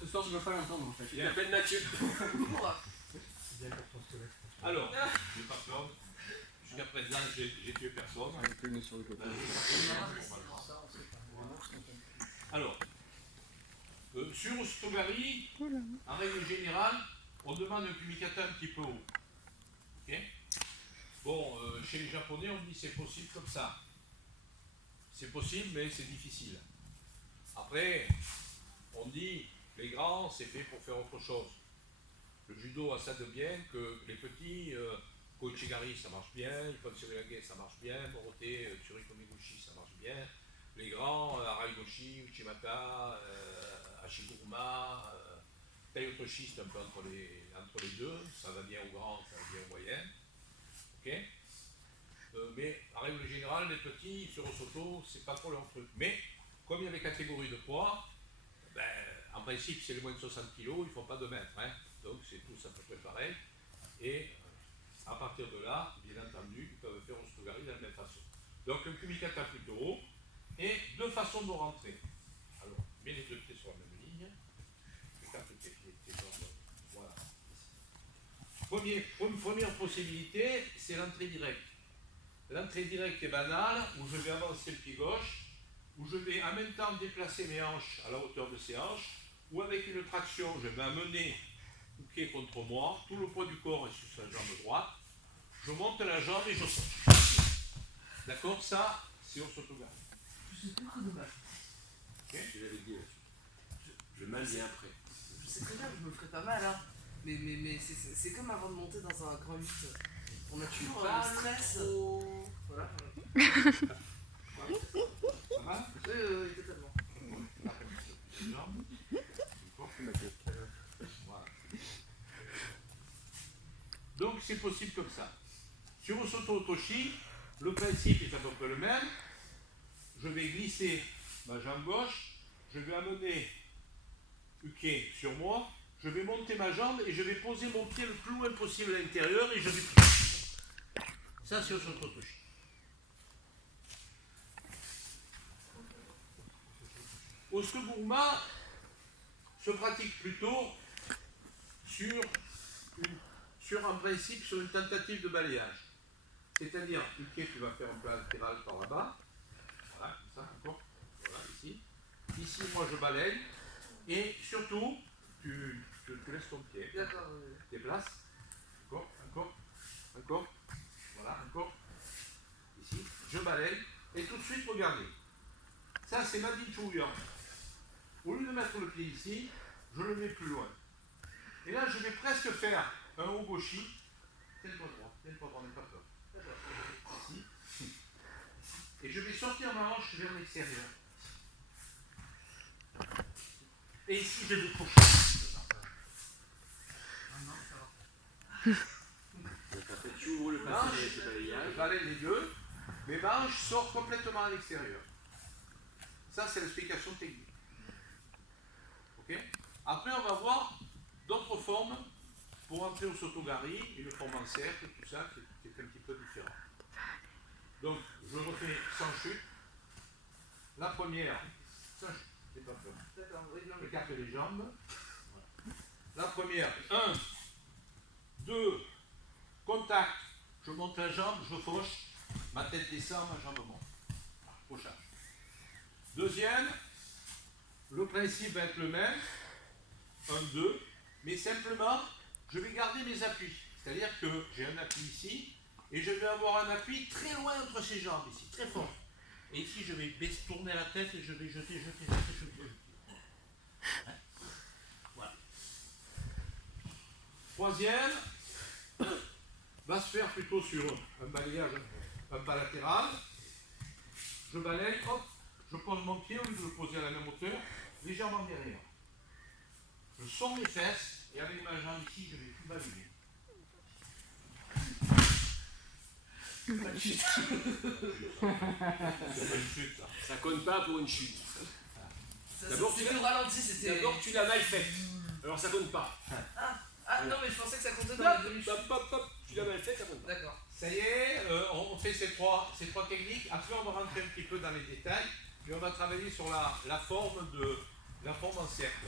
Ce soir, je ne veux pas l'entendre en fait. Il appelle nature. Alors, je n'ai pas peur. Jusqu'à présent, j'ai tué personne. Alors, sur Stogari, en règle générale, on demande un kumikata un petit peu haut. Okay, bon, chez les Japonais, on dit c'est possible comme ça. C'est possible, mais c'est difficile. Après, on dit les grands, c'est fait pour faire autre chose. Le judo a ça de bien que les petits, Koichigari, ça marche bien, Ippon Tsurigage, ça marche bien, Morote, Tsurikomeguchi, ça marche bien. Les grands, Araigoshi, Uchimata, Ashiguruma, Taiotoshi, c'est un peu entre les deux, ça va bien au grand, ça va bien au moyen. Okay, mais en règle générale, les petits, sur Osoto, c'est pas trop leur truc. Mais, comme il y a les catégories de poids, ben, en principe, c'est les moins de 60 kg, ils ne font pas 2 mètres. Hein. Donc, c'est tous à peu près pareil. Et à partir de là, bien entendu, ils peuvent faire un Stogari de la même façon. Donc, un kumikata plutôt haut et 2 façons de rentrer. Alors, mets les 2 pieds sur la même ligne. Écarte tes pieds, tes jambes. Voilà. Première possibilité, c'est l'entrée directe. L'entrée directe est banale, où je vais avancer le pied gauche, où je vais en même temps déplacer mes hanches à la hauteur de ces hanches, ou avec une traction, je vais amener le pied contre moi, tout le poids du corps est sur sa jambe droite, je monte la jambe et je saute. D'accord? Ça, c'est au Sotogari. Je sais plus que dommage. Ok? Je l'avais dit, je m'aime bien après. Je sais très bien que je me ferai pas mal, hein. Mais c'est comme avant de monter dans un grand 8. On a toujours le stress. Voilà. Ça va? Oui, totalement. Voilà. Donc c'est possible comme ça. Sur Osoto Otoshi, le principe est à peu près le même. Je vais glisser ma jambe gauche, je vais amener Uke sur moi, je vais monter ma jambe et je vais poser mon pied le plus loin possible à l'intérieur et je vais... Ça c'est Osoto Otoshi. Osukuguruma se pratique plutôt sur un principe, sur une tentative de balayage. C'est-à-dire, Uke, tu vas faire un plat latéral par là-bas. Voilà, comme ça, encore. Voilà, ici. Ici, moi, je balaye. Et surtout, tu laisses ton pied. D'accord. Déplace. Encore. Voilà, encore. Ici, je balaye. Et tout de suite, regardez. Ça, c'est ma Jinchuyan. Au lieu de mettre le pied ici, je le mets plus loin. Et là, je vais presque faire un Ogoshi. Tiens-toi droit, n'est pas peur. Ici. Et je vais sortir ma hanche vers l'extérieur. Et ici, je vais coucher. Tu ouvres le passage de balayage. Je balaye les deux. Mes hanches sortent complètement à l'extérieur. Ça, c'est l'explication technique. Okay. Après, on va voir d'autres formes pour entrer au Sotogari, une forme en cercle, tout ça, qui est un petit peu différent. Donc, je refais sans chute. La première, sans chute, c'est pas peur. D'accord, oui, non, Je écarte les jambes. Voilà. La première, 1, 2, contact. Je monte la jambe, je fauche, ma tête descend, ma jambe monte. Fauchage. Deuxième, le principe va être le même. 1, 2, mais simplement, je vais garder mes appuis. C'est-à-dire que j'ai un appui ici, et je vais avoir un appui très loin entre ces jambes, ici, très fort. Et ici, je vais tourner la tête et je vais jeter. Hein? Voilà. Troisième, va se faire plutôt sur un balayage, un pas latéral. Je balaye, hop, je pose mon pied au lieu de le poser à la même hauteur, légèrement derrière. Je sors mes fesses et avec ma jambe ici, je vais tout balayer. Pas de chute. Ça compte pas pour une chute. D'abord, tu l'as ralenti, c'était. D'abord, tu l'as mal faite. Alors ça compte pas. Ah non, mais je pensais que ça comptait dans les demi-chutes. Tu l'as mal faite, ça compte pas. D'accord. Ça y est, on fait ces trois techniques. Après, on va rentrer un petit peu dans les détails. Puis on va travailler sur la forme en cercle.